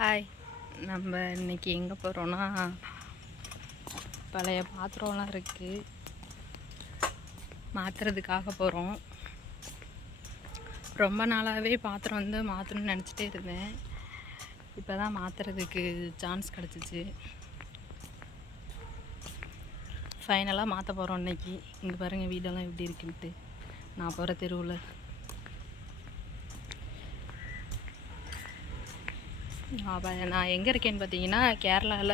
Hi. நம்ம இன்றைக்கி எங்கே போகிறோன்னா, பழைய பாத்திரம்லாம் இருக்குது, மாற்றுறதுக்காக போகிறோம். ரொம்ப நாளாகவே பாத்திரம் வந்து மாற்றணும்னு நினச்சிட்டே இருந்தேன். இப்போ தான் மாற்றுறதுக்கு சான்ஸ் கிடச்சிச்சு. ஃபைனலாக மாற்ற போகிறோம் இன்றைக்கி. இங்கே பாருங்கள் வீடெல்லாம் எப்படி இருக்குன்ட்டு. நான் போகிற தெருவில் நான் எங்கே இருக்கேன்னு பார்த்தீங்கன்னா, கேரளாவில்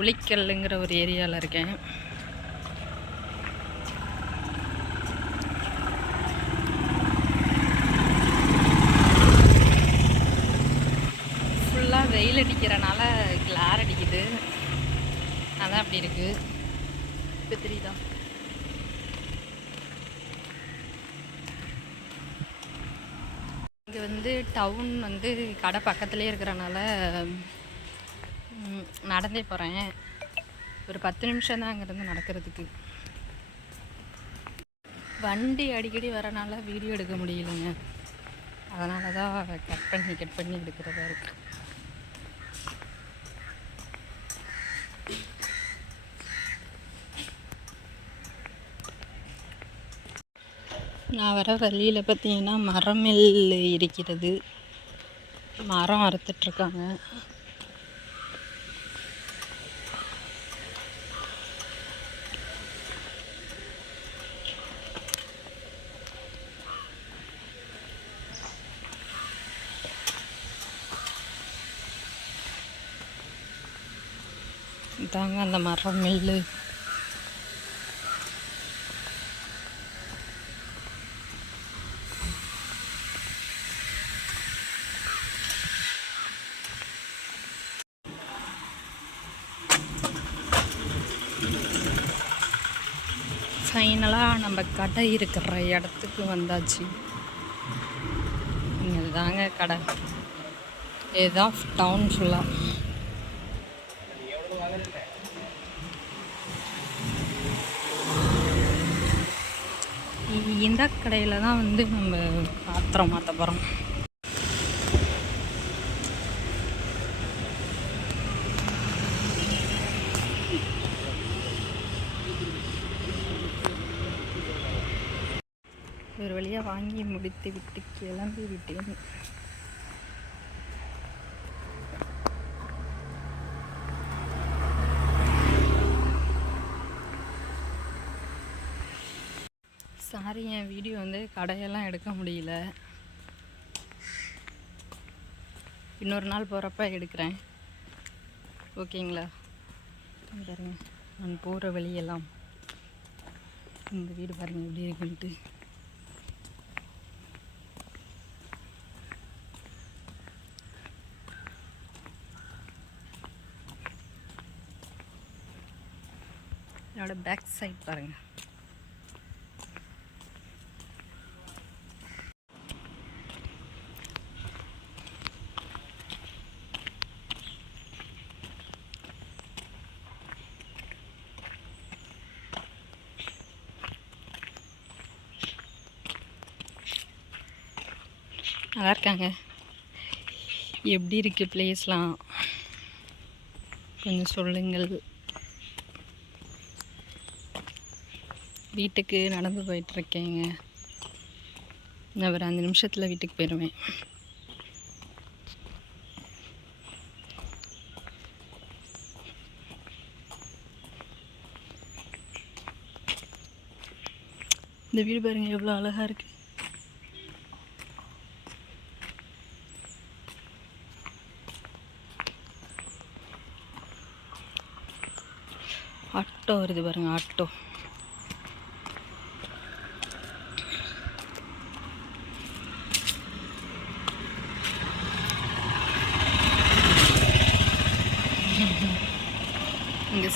உளிக்கல்லுங்கிற ஒரு ஏரியாவில் இருக்கேன். ஃபுல்லாக வெயில் அடிக்கிறனால கிளார் அடிக்குது, அதான் அப்படி இருக்குது. இப்போ தெரியுதா? இங்கே வந்து டவுன் வந்து கடை பக்கத்துலேயே இருக்கிறனால நடந்தே போகிறேன். ஒரு 10 நிமிஷம் தான் அங்கேருந்து நடக்கிறதுக்கு. வண்டி அடிக்கடி வரனால வீடியோ எடுக்க முடியலைங்க, அதனால தான் கட் பண்ணி எடுக்கிறதா இருக்குது. நான் வர வழியில் பார்த்தீங்கன்னா மரமில் இருக்கிறது. மரம் அறுத்துட்ருக்காங்க. இதாங்க அந்த மரம் மில்லு. ஃபைனலாக நம்ம கடை இருக்கிற இடத்துக்கு வந்தாச்சு. இங்கே தாங்க கடை, இதுதான் டவுன் ஃபுல்லாக. இந்த கடையில் தான் வந்து நம்ம பாத்திரம் மாற்ற போகிறோம். ஒரு வழியாக வாங்கி முடித்து விட்டு கிளம்பி விட்டேன். சாரி, என் வீடியோ வந்து கடையெல்லாம் எடுக்க முடியல. இன்னொரு நாள் போகிறப்ப எடுக்கிறேன், ஓகேங்களா? பாருங்க நான் போகிற வழியெல்லாம். இந்த வீடு பாருங்கள் எப்படி இருக்குன்ட்டு. என்னோட பேக் சைட் பாருங்கள். நல்லா இருக்காங்க. எப்படி இருக்குது பிளேஸ்லாம் கொஞ்சம் சொல்லுங்கள். வீட்டுக்கு நடந்து போயிட்டுருக்கேங்க. நான் ஒரு 5 நிமிஷத்தில் வீட்டுக்கு போயிடுவேன். இந்த வீடு பாருங்கள் எவ்வளோ அழகாக இருக்குது. ஆட்டோ வருது பாருங்கள், ஆட்டோ. இங்கே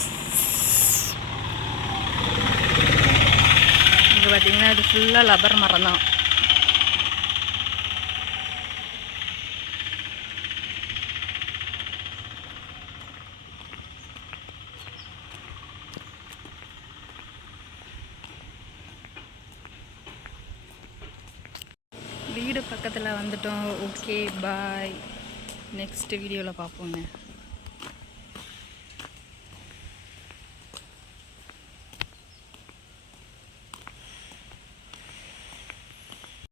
பார்த்தீங்கன்னா இது ஃபுல்லாக ரப்பர் மரம் தான். வீடு பக்கத்தில் வந்துட்டோம். ஓகே, பாய். நெக்ஸ்ட் வீடியோவில் பார்ப்போங்க.